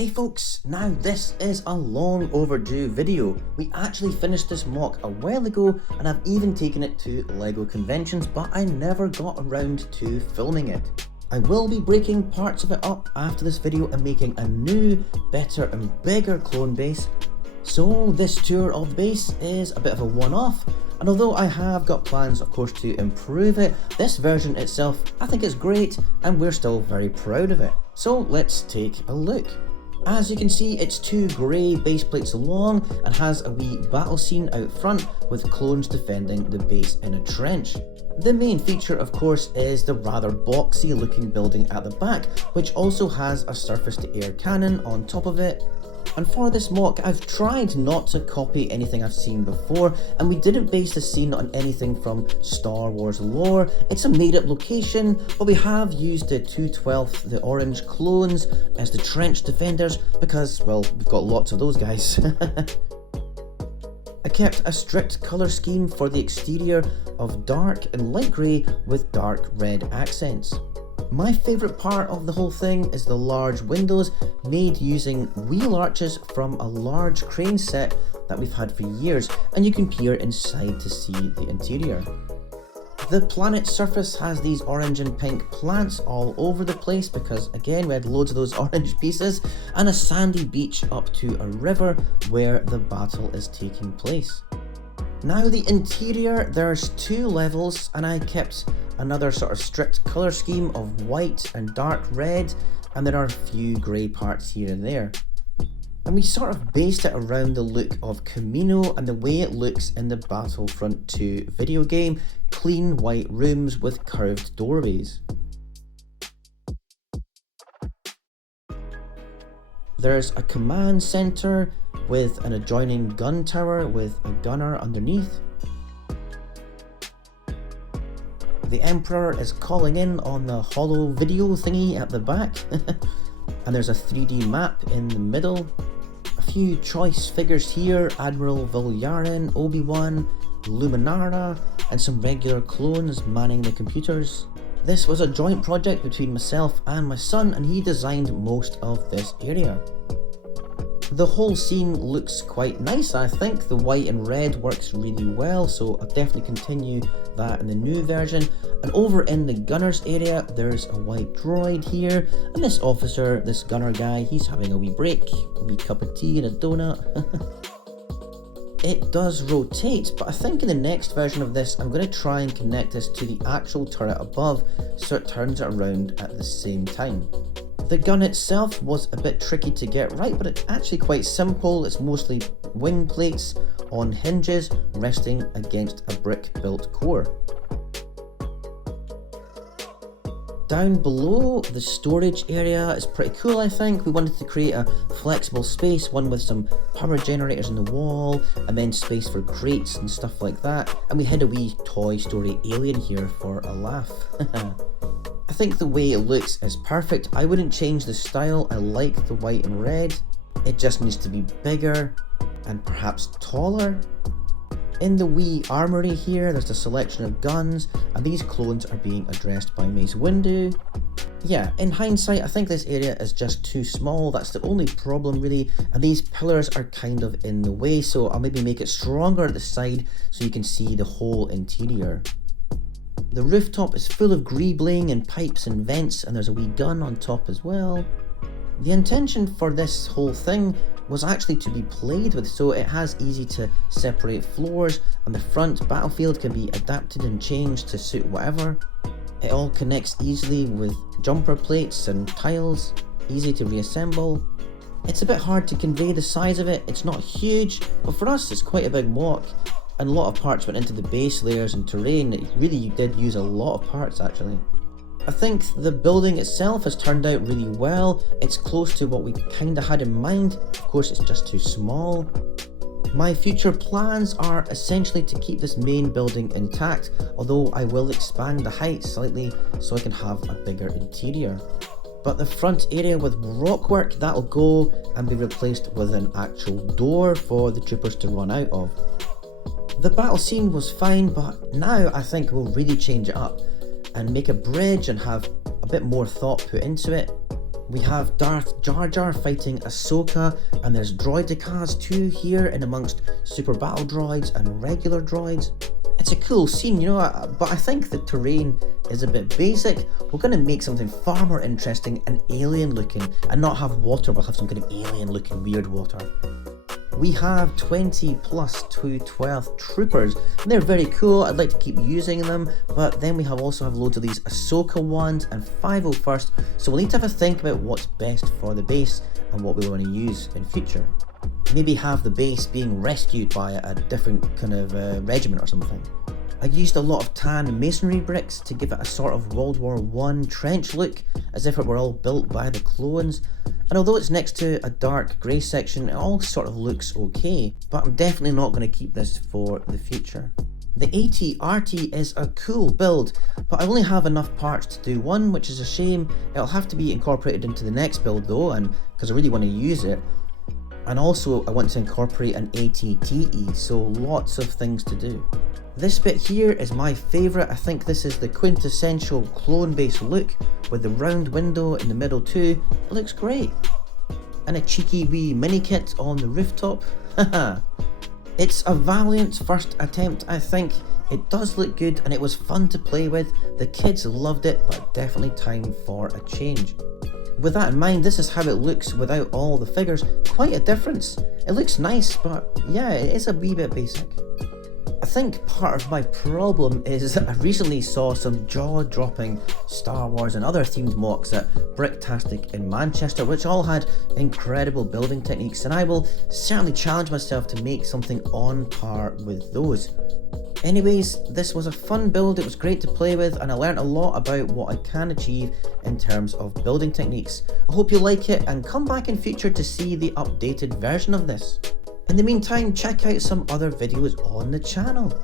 Hey folks, now this is a long overdue video. We actually finished this mock a while ago and I've even taken it to LEGO conventions, but I never got around to filming it. I will be breaking parts of it up after this video and making a new, better and bigger clone base. So this tour of the base is a bit of a one-off, and although I have got plans of course to improve it, this version itself I think is great and we're still very proud of it. So let's take a look. As you can see, it's two grey base plates long and has a wee battle scene out front with clones defending the base in a trench. The main feature of course is the rather boxy looking building at the back, which also has a surface to air cannon on top of it. And for this mock, I've tried not to copy anything I've seen before, and we didn't base the scene on anything from Star Wars lore. It's a made up location, but we have used the 212th, the orange clones, as the trench defenders because, well, we've got lots of those guys. I kept a strict colour scheme for the exterior of dark and light grey with dark red accents. My favourite part of the whole thing is the large windows made using wheel arches from a large crane set that we've had for years, and you can peer inside to see the interior. The planet's surface has these orange and pink plants all over the place because again we had loads of those orange pieces, and a sandy beach up to a river where the battle is taking place. Now the interior, there's two levels and I kept another sort of strict colour scheme of white and dark red, and there are a few grey parts here and there. And we sort of based it around the look of Camino and the way it looks in the Battlefront 2 video game, clean white rooms with curved doorways. There's a command centre with an adjoining gun tower with a gunner underneath. The Emperor is calling in on the holo video thingy at the back. And there's a 3D map in the middle. A few choice figures here, Admiral Vulyarin, Obi-Wan, Luminara, and some regular clones manning the computers. This was a joint project between myself and my son, and he designed most of this area. The whole scene looks quite nice, I think. The white and red works really well, so I'll definitely continue that in the new version. And over in the gunners area, there's a white droid here, and this officer, this gunner guy, he's having a wee break, a wee cup of tea and a donut. It does rotate, but I think in the next version of this, I'm going to try and connect this to the actual turret above, so it turns it around at the same time. The gun itself was a bit tricky to get right, but it's actually quite simple. It's mostly wing plates on hinges resting against a brick built core. Down below, the storage area is pretty cool, I think. We wanted to create a flexible space, one with some power generators in the wall, and then space for crates and stuff like that. And we had a wee Toy Story alien here for a laugh. I think the way it looks is perfect. I wouldn't change the style. I like the white and red. It just needs to be bigger and perhaps taller. In the wee armory here, there's a selection of guns, and these clones are being addressed by Mace Windu. Yeah, in hindsight, I think this area is just too small. That's the only problem really, and these pillars are kind of in the way, so I'll maybe make it stronger at the side so you can see the whole interior. The rooftop is full of greebling and pipes and vents, and there's a wee gun on top as well. The intention for this whole thing was actually to be played with, so it has easy to separate floors, and the front battlefield can be adapted and changed to suit whatever. It all connects easily with jumper plates and tiles, easy to reassemble. It's a bit hard to convey the size of it. It's not huge, but for us it's quite a big walk. And a lot of parts went into the base layers and terrain. It really did use a lot of parts actually. I think the building itself has turned out really well. It's close to what we kinda had in mind. Of course, it's just too small. My future plans are essentially to keep this main building intact, although I will expand the height slightly so I can have a bigger interior. But the front area with rockwork, that'll go and be replaced with an actual door for the troopers to run out of. The battle scene was fine, but now I think we'll really change it up and make a bridge and have a bit more thought put into it. We have Darth Jar Jar fighting Ahsoka, and there's droidicas too here in amongst super battle droids and regular droids. It's a cool scene, you know, but I think the terrain is a bit basic. We're going to make something far more interesting and alien looking, and not have water, we'll have some kind of alien looking weird water. We have 20 plus 212 troopers, and they're very cool. I'd like to keep using them, but then we also have loads of these Ahsoka ones and 501st, so we'll need to have a think about what's best for the base and what we want to use in future. Maybe have the base being rescued by a different kind of regiment or something. I used a lot of tan masonry bricks to give it a sort of World War I trench look, as if it were all built by the clones. And although it's next to a dark grey section, it all sort of looks okay, but I'm definitely not going to keep this for the future. The AT-RT is a cool build, but I only have enough parts to do one, which is a shame. It'll have to be incorporated into the next build though, and because I really want to use it. And also I want to incorporate an AT-TE, so lots of things to do. This bit here is my favourite. I think this is the quintessential clone base look, with the round window in the middle too. It looks great. And a cheeky wee mini kit on the rooftop. Haha. It's a valiant first attempt, I think. It does look good and it was fun to play with. The kids loved it, but definitely time for a change. With that in mind, this is how it looks without all the figures. Quite a difference. It looks nice, but yeah, it is a wee bit basic. I think part of my problem is I recently saw some jaw-dropping Star Wars and other themed mocks at Bricktastic in Manchester, which all had incredible building techniques, and I will certainly challenge myself to make something on par with those. Anyways, this was a fun build, it was great to play with, and I learned a lot about what I can achieve in terms of building techniques. I hope you like it, and come back in future to see the updated version of this. In the meantime, check out some other videos on the channel.